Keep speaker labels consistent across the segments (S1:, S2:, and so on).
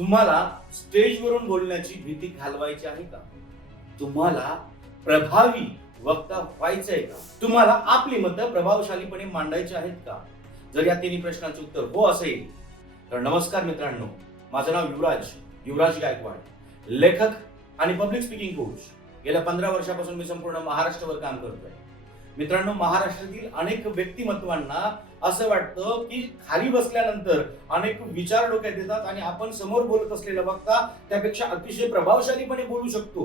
S1: तुम्हाला स्टेजवरून बोलण्याची भीती घालवायची आहे का? तुम्हाला प्रभावी वक्ता व्हायचंय का? तुम्हाला आपली मतं प्रभावशालीपणे मांडायची आहेत का? जर या तिन्ही प्रश्नाचं उत्तर हो असेल तर नमस्कार मित्रांनो माझं नाव युवराज युवराज गायकवाड लेखक आणि पब्लिक स्पीकिंग कोच गेल्या पंधरा वर्षापासून मी संपूर्ण महाराष्ट्रावर काम करतोय. मित्रांनो महाराष्ट्रातील अनेक व्यक्तिमत्वांना असं वाटतं की खाली बसल्यानंतर अनेक विचार डोक्यात येतात आणि आपण समोर बोलत असलेलं बघता त्यापेक्षा अतिशय प्रभावशालीपणे बोलू शकतो.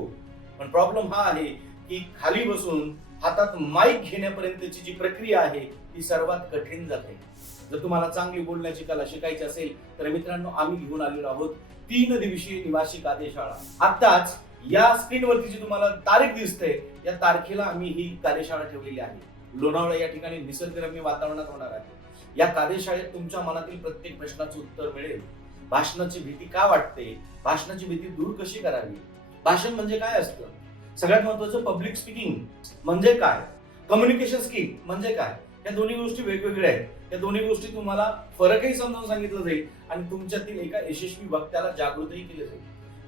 S1: पण प्रॉब्लेम हा आहे की खाली बसून हातात माईक घेण्यापर्यंतची जी प्रक्रिया आहे ती सर्वात कठीण जाते. जर तुम्हाला चांगली बोलण्याची कला शिकायची असेल तर मित्रांनो आम्ही घेऊन आलेलो आहोत तीन दिवशी निवासी कार्यशाळा आत्ताच या स्क्रीनवरती जी तुम्हाला तारीख दिसते या तारखेला आम्ही ही कार्यशाळा ठेवलेली आहे. लोणावळा या ठिकाणी निसर्गरम्य वातावरणात होणार आहे. या कार्यशाळेत तुमच्या मनातील प्रत्येक प्रश्नाचं उत्तर मिळेल. भाषणाची भीती का वाटते? भाषणाची भीती दूर कशी करावी? भाषण म्हणजे काय असतं? सगळ्यात महत्वाचं पब्लिक स्पीकिंग म्हणजे काय? कम्युनिकेशन स्किल म्हणजे काय? या दोन्ही गोष्टी वेगवेगळ्या आहेत. या दोन्ही गोष्टी तुम्हाला फरकही समजावून सांगितलं जाईल आणि तुमच्यातील एका यशस्वी वक्त्याला जागृतही केले जाईल.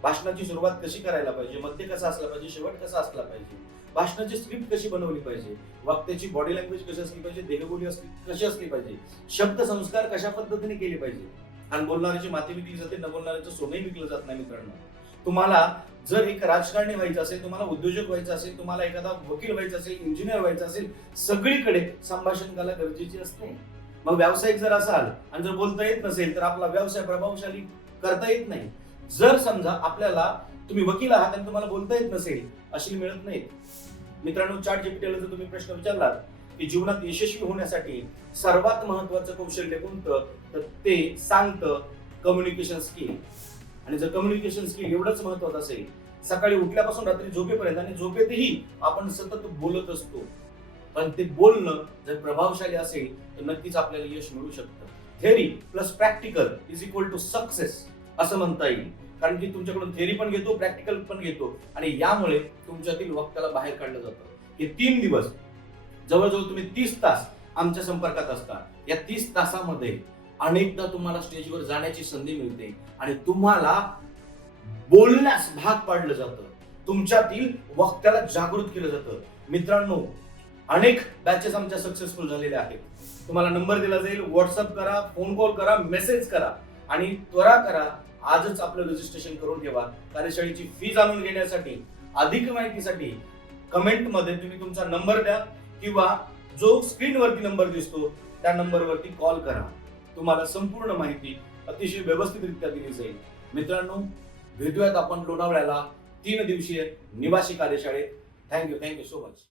S1: भाषणाची सुरुवात कशी करायला पाहिजे? मध्य कसा असला पाहिजे? शेवट कसा असला पाहिजे? भाषणाची स्क्रिप्ट कशी बनवली पाहिजे? वक्त्याची बॉडी लँग्वेज कशी असली पाहिजे? देहबोली असली कशी असली पाहिजे? शब्द संस्कार कशा पद्धतीने केले पाहिजे? आणि बोलणाऱ्याची माती विकली जाते न बोलणाऱ्याचं सोनही विकलं जात नाही मित्रांनो. तुम्हाला जर एक राजकारणी व्हायचं असेल तुम्हाला उद्योजक व्हायचं असेल तुम्हाला एखादा वकील व्हायचं असेल इंजिनियर व्हायचं असेल सगळीकडे संभाषण करायला गरजेचे असते. मग व्यावसायिक जर असाल आणि जर बोलता येत नसेल तर आपला व्यवसाय प्रभावशाली करता येत नाही. जर समजा आपल्याला तुम्ही वकील आहात आणि तुम्हाला बोलता येत नसेल अशी मिळत नाहीत. मित्रांनो चार्ट जीपीटीला जर तुम्ही प्रश्न विचारलात की जीवनात यशस्वी होण्यासाठी सर्वात महत्वाचं कौशल्य कोणतं? तर ते सांगतं कम्युनिकेशन स्किल आणि जर कम्युनिकेशन स्किल एवढंच महत्वाचं असेल सकाळी उठल्यापासून रात्री झोपेपर्यंत आणि झोपेतही आपण सतत बोलत असतो. पण ते बोलणं जर प्रभावशाली असेल तर नक्कीच आपल्याला यश मिळू शकतं. Theory plus practical is equal to success असं म्हणता येईल. कारण की तुमच्याकडून थेअरी पण घेतो प्रॅक्टिकल पण घेतो. आणि यामुळे तुमच्यातील वक्ताला बाहेर काढलं जातं. हे तीन दिवस जवळजवळ तुम्ही तीस तास आमच्या संपर्कात असता या तीस तासामध्ये अनेकदा तुम्हाला स्टेजवर जाण्याची संधी मिळते. आणि तुम्हाला बोलण्यास भाग पाडलं जातं. तुमच्यातील वक्त्याला जागृत केलं जातं. मित्रांनो अनेक बॅचेस आमच्या सक्सेसफुल झालेल्या आहेत. तुम्हाला नंबर दिला जाईल. व्हॉट्सअप करा फोन कॉल करा मेसेज करा. आणि त्वरा करा आजच आपलं रजिस्ट्रेशन करून ठेवा. कार्यशाळेची फी जाणून घेण्यासाठी अधिक माहितीसाठी कमेंटमध्ये तुम्ही तुमचा नंबर द्या किंवा जो स्क्रीनवरती नंबर दिसतो त्या नंबरवरती कॉल करा. तुम्हाला संपूर्ण माहिती अतिशय व्यवस्थितरित्या दिली जाईल. मित्रांनो भेटूयात आपण लोणावळ्याला. तीन दिवसीय निवासी कार्यशाळेत. Thank you thank you so much